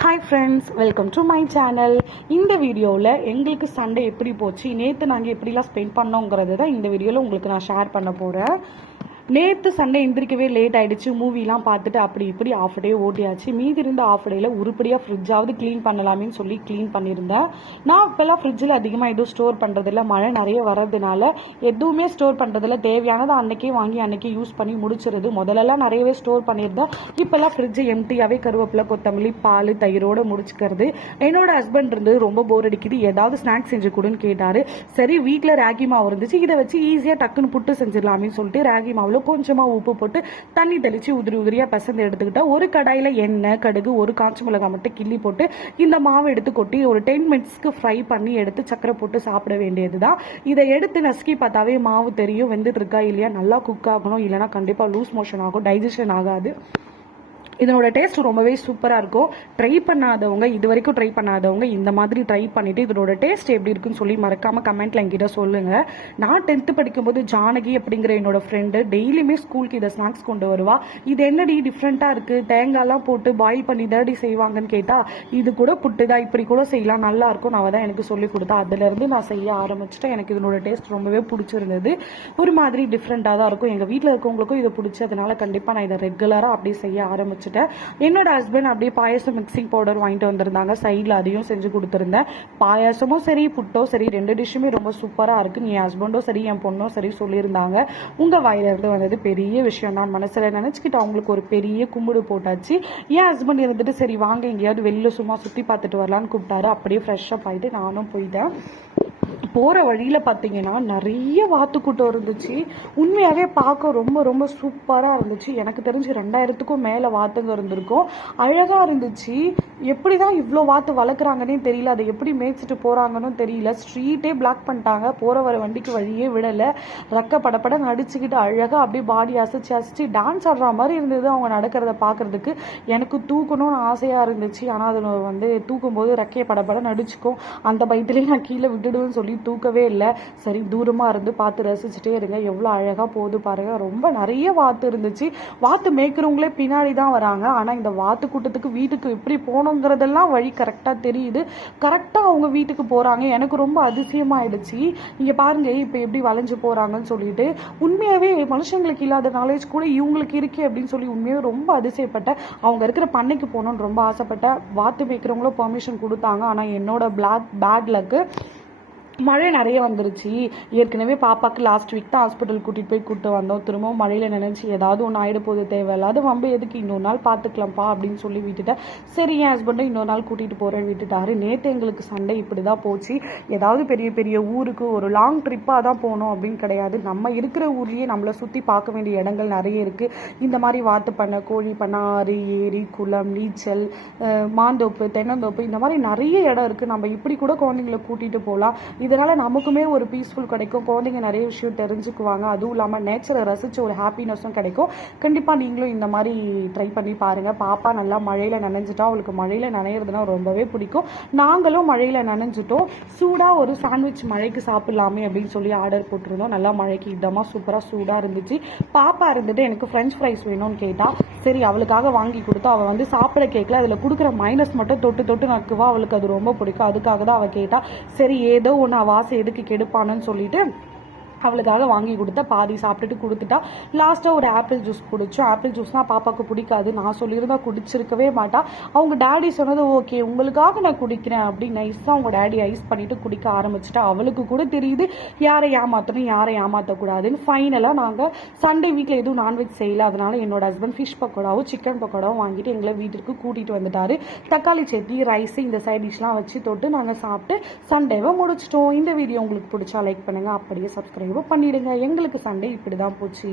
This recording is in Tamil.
Hi friends, welcome to my channel. இந்த வீடியோவில் எங்களுக்கு சண்டே எப்படி போச்சு, நேற்று நாங்கள் எப்படிலாம் ஸ்பெண்ட் பண்ணோங்கிறது தான் இந்த வீடியோவில் உங்களுக்கு நான் ஷேர் பண்ண போகிறேன். நேற்று சண்டே எந்திரிக்கவே லேட் ஆகிடுச்சு. மூவிலாம் பார்த்துட்டு அப்படி இப்படி ஆஃப் டே ஓட்டியாச்சு. மீதி இருந்த ஆஃப் டேயில் உருப்படியாக ஃப்ரிட்ஜாவது க்ளீன் பண்ணலாமேன்னு சொல்லி க்ளீன் பண்ணியிருந்தேன். நான் இப்போல்லாம் ஃப்ரிட்ஜில் அதிகமாக எதுவும் ஸ்டோர் பண்ணுறதில்ல. மழை நிறைய வர்றதுனால எதுவுமே ஸ்டோர் பண்ணுறதில்ல. தேவையானதை அன்றைக்கே வாங்கி அன்றைக்கே யூஸ் பண்ணி முடிச்சிருது. முதல்லலாம் நிறையவே ஸ்டோர் பண்ணியிருந்தேன். இப்போல்லாம் ஃப்ரிட்ஜு எம்டியாகவே கருவேப்பிலை, கொத்தமல்லி, பால், தயிரோடு முடிச்சுக்கிறது. என்னோட ஹஸ்பண்ட் இருந்து ரொம்ப போர் அடிக்குது, ஏதாவது ஸ்நாக்ஸ் செஞ்சு கொடுன்னு கேட்டார். சரி, வீட்டில் ராகி மாவு இருந்துச்சு, இதை வச்சு ஈஸியாக டக்குன்னு புட்டு செஞ்சிடலாமேன்னு சொல்லிட்டு ராகி மாவில் கொஞ்சமாக உப்பு போட்டு தண்ணி தெளித்து உதிரி உதிரியாக பசந்து எடுத்துக்கிட்டா ஒரு கடாயில் எண்ணெய், கடுகு, ஒரு காய்ச்சி மிளகாய் மட்டும் கிள்ளி போட்டு இந்த மாவு எடுத்து கொட்டி ஒரு 10 மினிட்ஸ்க்கு ஃப்ரை பண்ணி எடுத்து சக்கரை போட்டு சாப்பிட வேண்டியது தான். இதை எடுத்து நசுக்கி பார்த்தாவே மாவு தெரியும் வெந்துட்டு இருக்கா இல்லையா. நல்லா குக் ஆகணும், இல்லைனா கண்டிப்பாக லூஸ் மோஷன் ஆகும், டைஜஷன் ஆகாது. இதனோட டேஸ்ட் ரொம்பவே சூப்பராக இருக்கும். ட்ரை பண்ணாதவங்க, இது வரைக்கும் ட்ரை பண்ணாதவங்க இந்த மாதிரி ட்ரை பண்ணிவிட்டு இதனோட டேஸ்ட் எப்படி இருக்குன்னு சொல்லி மறக்காமல் கமெண்ட்டில் என்கிட்ட சொல்லுங்கள். நான் 10th படிக்கும்போது ஜானகி அப்படிங்கிற என்னோட ஃப்ரெண்டு டெய்லியுமே ஸ்கூலுக்கு இதை ஸ்நாக்ஸ் கொண்டு வருவா. இது என்னடி டிஃப்ரெண்ட்டாக இருக்குது, தேங்காய்லாம் போட்டு பாயில் பண்ணி தாடி செய்வாங்கன்னு கேட்டால், இது கூட புட்டு தான், இப்படி கூட செய்யலாம், நல்லாயிருக்கும், நான் தான் எனக்கு சொல்லி கொடுத்தா. அதுலேருந்து நான் செய்ய ஆரம்பிச்சிட்டேன். எனக்கு இதனோட டேஸ்ட் ரொம்பவே பிடிச்சிருந்தது. ஒரு மாதிரி டிஃப்ரெண்ட்டாக தான் இருக்கும். எங்கள் வீட்டில் இருக்கவங்களுக்கும் இதை பிடிச்சதுனால கண்டிப்பாக நான் இதை ரெகுலராக அப்படியே செய்ய ஆரம்பிச்சிட்டேன். என்னோட ஹஸ்பண்ட் அப்படியே பாயாசம் மிக்சிங் பவுடர் வாங்கிட்டு வந்திருந்தாங்க. சைடில் அதையும் செஞ்சு கொடுத்துருந்தேன். பாயாசமும் சரி புட்டோ சரி ரெண்டு டிஷ்ஷுமே ரொம்ப சூப்பராக இருக்குது. என் ஹஸ்பண்டும் சரி என் பொண்ணும் சரி சொல்லியிருந்தாங்க. உங்கள் வாயிலிருந்து வந்தது பெரிய விஷயம் தான். மனசில் நினச்சிக்கிட்டு அவங்களுக்கு ஒரு பெரிய கும்பிடு போட்டாச்சு. என் ஹஸ்பண்ட் இருந்துட்டு சரி வாங்க எங்கேயாவது வெளியில் சும்மா சுற்றி பார்த்துட்டு வரலான்னு கூப்பிட்டாரு. அப்படியே ஃப்ரெஷ்ஷப் ஆகிட்டு நானும் போயிட்டேன். போகிற வழியில் பார்த்தீங்கன்னா நிறைய வாத்துக்கூட்டம் இருந்துச்சு. உண்மையாகவே பார்க்க ரொம்ப ரொம்ப சூப்பராக இருந்துச்சு. எனக்கு தெரிஞ்சு 2000க்கும் மேலே வாத்துங்க இருந்திருக்கும். அழகாக இருந்துச்சு. எப்படி தான் இவ்வளோ வாத்து வளர்க்குறாங்கன்னே தெரியல. அதை எப்படி மேய்ச்சிட்டு போகிறாங்கன்னு தெரியல. ஸ்ட்ரீட்டே பிளாக் பண்ணிட்டாங்க. போகிற வர வண்டிக்கு வழியே விடலை. ரெக்க படப்பட நடிச்சுக்கிட்டு அழகாக அப்படியே பாடி அசைச்சு டான்ஸ் ஆடுற மாதிரி இருந்தது அவங்க நடக்கிறத பார்க்குறதுக்கு. எனக்கு தூக்கணும்னு ஆசையாக இருந்துச்சு. ஆனால் அது தூக்கும்போது ரெக்கையை படப்பட நடிச்சுக்கும். அந்த பயத்துலேயே நான் கீழே விட்டுடுவேன்னு சொல்லி தூக்கவே இல்லை. சரி, தூரமாக இருந்து பார்த்து ரசிச்சுட்டே இருங்க. எவ்வளோ அழகாக போகுது பாருங்கள். ரொம்ப நிறைய வாத்து இருந்துச்சு. வாத்து மேய்க்கிறவங்களே பின்னாடி தான் வராங்க. ஆனால் இந்த வாத்து கூட்டத்துக்கு வீட்டுக்கு எப்படி போகணுங்கிறதெல்லாம் வழி கரெக்டாக தெரியுது. கரெக்டாக அவங்க வீட்டுக்கு போகிறாங்க. எனக்கு ரொம்ப அதிசயமாயிடுச்சு. இங்கே பாருங்கள் இப்போ எப்படி வளைஞ்சு போகிறாங்கன்னு சொல்லிட்டு. உண்மையாகவே மனுஷங்களுக்கு இல்லாத நாலேஜ் கூட இவங்களுக்கு இருக்கே அப்படின்னு சொல்லி உண்மையாகவே ரொம்ப அதிசயப்பட்டேன். அவங்க இருக்கிற பண்ணைக்கு போகணுன்னு ரொம்ப ஆசைப்பட்டேன். வாத்து மேய்க்கிறவங்களும் பெர்மிஷன் கொடுத்தாங்க. ஆனால் என்னோட பேட் லக்கு மழை நிறைய வந்துருச்சு. ஏற்கனவே பாப்பாவுக்கு லாஸ்ட் வீக் தான் ஹாஸ்பிட்டல் கூட்டிகிட்டு வந்தோம். திரும்பவும் மழையில் நினைச்சு ஏதாவது ஒன்று ஆகிட போது, தேவையில்லாத வம்பு எதுக்கு, இன்னொரு நாள் பார்த்துக்கலாம்ப்பா அப்படின்னு சொல்லி விட்டுட்டேன். சரி, என் ஹஸ்பண்டும் இன்னொரு நாள் கூட்டிகிட்டு போகிறேன்னு விட்டுட்டாரு. நேற்று எங்களுக்கு சண்டே இப்படி தான் போச்சு. ஏதாவது பெரிய பெரிய ஊருக்கு ஒரு லாங் ட்ரிப்பாக தான் போகணும் அப்படின்னு கிடையாது. நம்ம இருக்கிற ஊர்லேயே நம்மளை சுற்றி பார்க்க வேண்டிய இடங்கள் நிறைய இருக்குது. இந்த மாதிரி வாத்து பண்ணை, கோழி பண்ணை, ஆறு, ஏரி, குளம், நீச்சல், மாந்தோப்பு, தென்னந்தோப்பு, இந்த மாதிரி நிறைய இடம் இருக்குது. நம்ம இப்படி கூட குழந்தைங்களை கூட்டிகிட்டு போகலாம். இதனால் நமக்குமே ஒரு பீஸ்ஃபுல் கிடைக்கும். குழந்தைங்க நிறைய விஷயம் தெரிஞ்சுக்குவாங்க. அதுவும் இல்லாமல் நேச்சரை ரசித்து ஒரு ஹாப்பினஸும் கிடைக்கும். கண்டிப்பாக நீங்களும் இந்த மாதிரி ட்ரை பண்ணி பாருங்கள். பாப்பா நல்லா மழையில் நனைஞ்சிட்டா. அவளுக்கு மழையில் நனையிறதுனா ரொம்பவே பிடிக்கும். நாங்களும் மழையில் நனைஞ்சிட்டோம். சூடாக ஒரு சாண்ட்விச் மழைக்கு சாப்பிட்லாமே அப்படின்னு சொல்லி ஆர்டர் போட்டிருந்தோம். நல்லா மழைக்கு இதமாக சூப்பராக சூடாக இருந்துச்சு. பாப்பா இருந்துட்டு எனக்கு ஃப்ரெஞ்ச் ஃப்ரைஸ் வேணும்னு கேட்டால், சரி அவளுக்காக வாங்கி கொடுத்தா. அவள் சாப்பிட கேட்கல. அதில் கொடுக்குற மைனஸ் மட்டும் தொட்டு நக்குவா. அவளுக்கு அது ரொம்ப பிடிக்கும். அதுக்காக தான் அவள் கேட்டால். சரி ஏதோ ஒன்று வாசை எதுக்கு கெடுப்பானன்னு சொல்லிட்டு அவளுக்காக வாங்கி கொடுத்தா. பாதி சாப்பிட்டுட்டு கொடுத்துட்டா. லாஸ்ட்டாக ஒரு ஆப்பிள் ஜூஸ் குடித்தோம். ஆப்பிள் ஜூஸ்னால் பாப்பாவுக்கு பிடிக்காது. நான் சொல்லியிருந்தா குடிச்சிருக்கவே மாட்டா. அவங்க டேடி சொன்னது ஓகே உங்களுக்காக நான் குடிக்கிறேன் அப்படின்னு நைஸாக அவங்க டேடி ஐஸ் பண்ணிவிட்டு குடிக்க ஆரம்பிச்சிட்டா. அவளுக்கு கூட தெரியுது யாரை ஏமாற்றணும் யாரை ஏமாற்றக்கூடாதுன்னு. ஃபைனலாக நாங்கள் சண்டே வீட்டில் எதுவும் நான்வெஜ் செய்யலை. அதனால் என்னோட ஹஸ்பண்ட் ஃபிஷ் பக்கோடாவும் சிக்கன் பக்கோடாவும் வாங்கிட்டு எங்களை வீட்டிற்கு கூட்டிகிட்டு வந்துட்டார். தக்காளி சட்னி, ரைஸு, இந்த சைட் டிஷ்லாம் வச்சு தொட்டு நாங்கள் சாப்பிட்டு சண்டேவை முடிச்சிட்டோம். இந்த வீடியோ உங்களுக்கு பிடிச்சா லைக் பண்ணுங்கள். அப்படியே சப்ஸ்கிரைப் பண்ணிடுங்க. எங்களுக்கு சண்டே இப்படி தான் போச்சு.